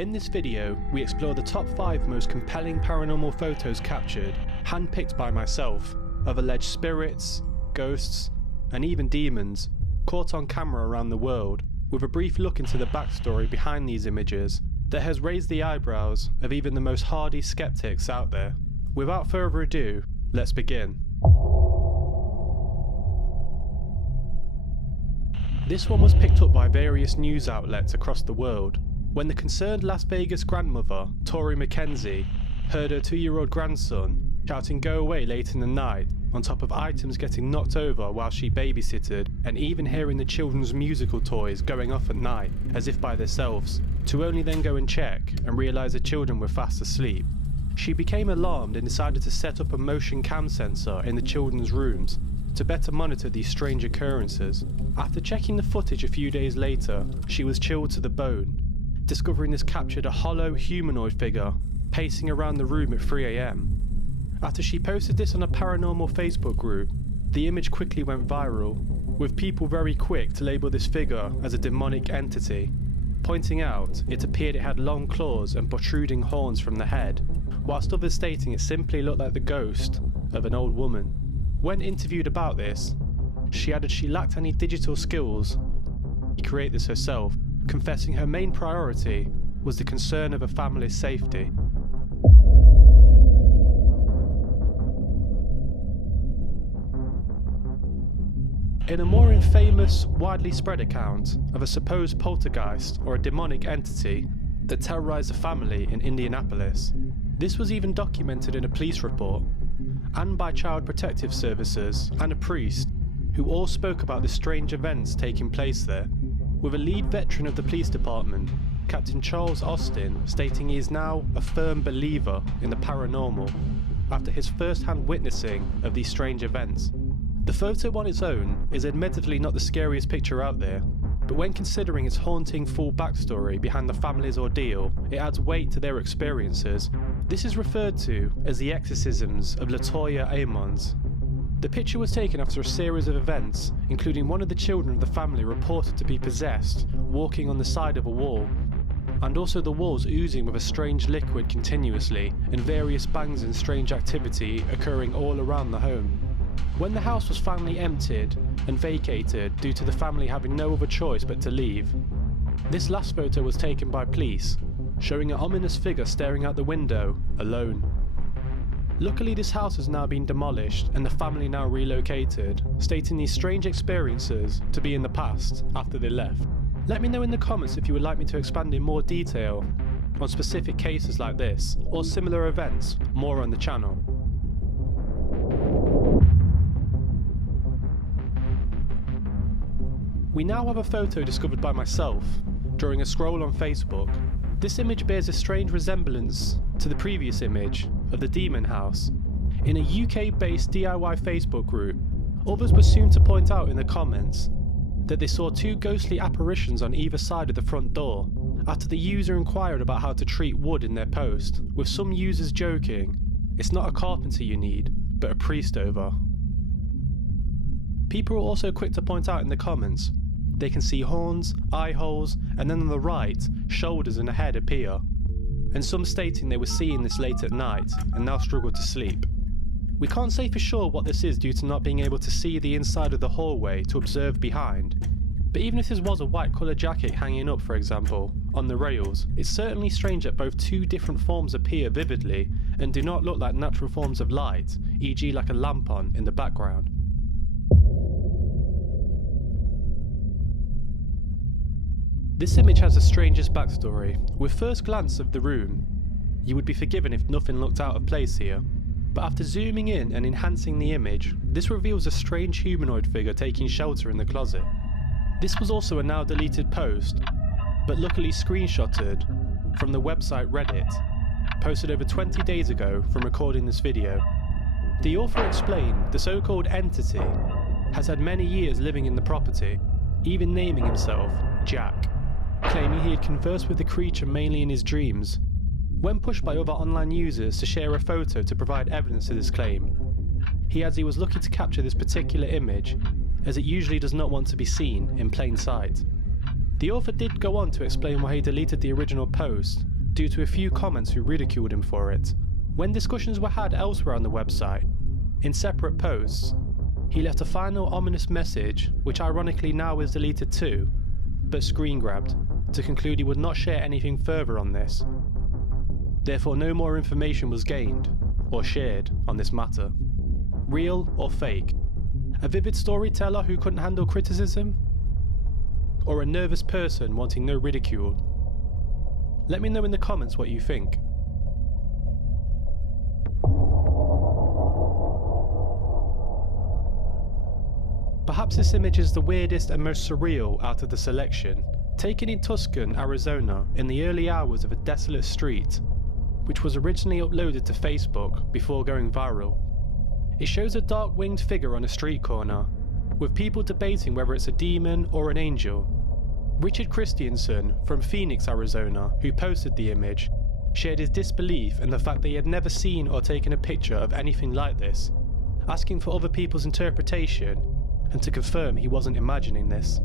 In this video, we explore the top 5 most compelling paranormal photos captured, handpicked by myself, of alleged spirits, ghosts, and even demons, caught on camera around the world, with a brief look into the backstory behind these images that has raised the eyebrows of even the most hardy skeptics out there. Without further ado, let's begin. This one was picked up by various news outlets across the world, when the concerned Las Vegas grandmother, Tori Mackenzie, heard her 2-year-old grandson shouting "go away" late in the night, on top of items getting knocked over while she babysitted, and even hearing the children's musical toys going off at night, as if by themselves, to only then go and check and realise the children were fast asleep. She became alarmed and decided to set up a motion cam sensor in the children's rooms to better monitor these strange occurrences. After checking the footage a few days later, she was chilled to the bone, discovering this captured a hollow humanoid figure pacing around the room at 3 AM. After she posted this on a paranormal Facebook group, the image quickly went viral, with people very quick to label this figure as a demonic entity, pointing out it appeared it had long claws and protruding horns from the head, whilst others stating it simply looked like the ghost of an old woman. When interviewed about this, she added she lacked any digital skills to create this herself, confessing her main priority was the concern of her family's safety. In a more infamous, widely spread account of a supposed poltergeist or a demonic entity that terrorized a family in Indianapolis, this was even documented in a police report, and by Child Protective Services and a priest, who all spoke about the strange events taking place there, with a lead veteran of the police department, Captain Charles Austin, stating he is now a firm believer in the paranormal after his first-hand witnessing of these strange events. The photo on its own is admittedly not the scariest picture out there, but when considering its haunting full backstory behind the family's ordeal, it adds weight to their experiences. This is referred to as the exorcisms of Latoya Amons. The picture was taken after a series of events, including one of the children of the family reported to be possessed, walking on the side of a wall, and also the walls oozing with a strange liquid continuously, and various bangs and strange activity occurring all around the home. When the house was finally emptied and vacated due to the family having no other choice but to leave, this last photo was taken by police, showing an ominous figure staring out the window, alone. Luckily, this house has now been demolished and the family now relocated, stating these strange experiences to be in the past after they left. Let me know in the comments if you would like me to expand in more detail on specific cases like this, or similar events, more on the channel. We now have a photo discovered by myself during a scroll on Facebook. This image bears a strange resemblance to the previous image of the Demon House. In a UK-based DIY Facebook group, others were soon to point out in the comments that they saw 2 ghostly apparitions on either side of the front door, after the user inquired about how to treat wood in their post, with some users joking, "It's not a carpenter you need, but a priest over." People were also quick to point out in the comments they can see horns, eye holes, and then on the right, shoulders and a head appear, and some stating they were seeing this late at night and now struggle to sleep. We can't say for sure what this is due to not being able to see the inside of the hallway to observe behind, but even if this was a white colour jacket hanging up, for example, on the rails, it's certainly strange that both 2 different forms appear vividly and do not look like natural forms of light, e.g. like a lamp on in the background. This image has the strangest backstory. With first glance of the room, you would be forgiven if nothing looked out of place here. But after zooming in and enhancing the image, this reveals a strange humanoid figure taking shelter in the closet. This was also a now deleted post, but luckily screenshotted from the website Reddit, posted over 20 days ago from recording this video. The author explained the so-called entity has had many years living in the property, even naming himself Jack, claiming he had conversed with the creature mainly in his dreams. When pushed by other online users to share a photo to provide evidence to this claim, he adds he was lucky to capture this particular image, as it usually does not want to be seen in plain sight. The author did go on to explain why he deleted the original post, due to a few comments who ridiculed him for it. When discussions were had elsewhere on the website, in separate posts, he left a final ominous message, which ironically now is deleted too, but screen grabbed, to conclude he would not share anything further on this. Therefore no more information was gained, or shared, on this matter. Real or fake? A vivid storyteller who couldn't handle criticism? Or a nervous person wanting no ridicule? Let me know in the comments what you think. Perhaps this image is the weirdest and most surreal out of the selection, taken in Tucson, Arizona in the early hours of a desolate street, which was originally uploaded to Facebook before going viral. It shows a dark winged figure on a street corner, with people debating whether it's a demon or an angel. Richard Christiansen from Phoenix, Arizona, who posted the image, shared his disbelief in the fact that he had never seen or taken a picture of anything like this, asking for other people's interpretation and to confirm he wasn't imagining this.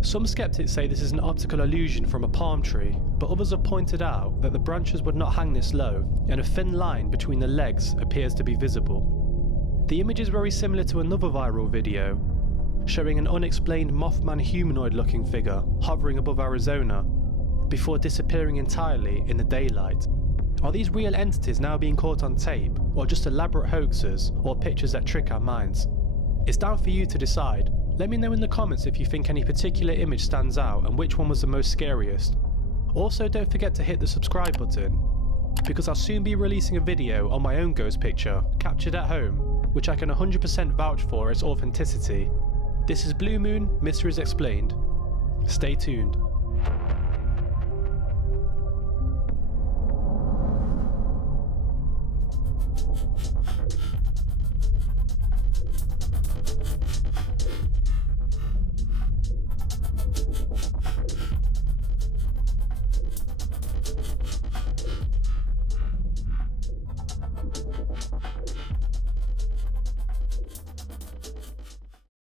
Some skeptics say this is an optical illusion from a palm tree, but others have pointed out that the branches would not hang this low, and a thin line between the legs appears to be visible. The image is very similar to another viral video, showing an unexplained Mothman humanoid-looking figure hovering above Arizona, before disappearing entirely in the daylight. Are these real entities now being caught on tape, or just elaborate hoaxes, or pictures that trick our minds? It's down for you to decide. Let me know in the comments if you think any particular image stands out and which one was the most scariest. Also, don't forget to hit the subscribe button, because I'll soon be releasing a video on my own ghost picture, captured at home, which I can 100% vouch for its authenticity. This is Blue Moon Mysteries Explained. Stay tuned.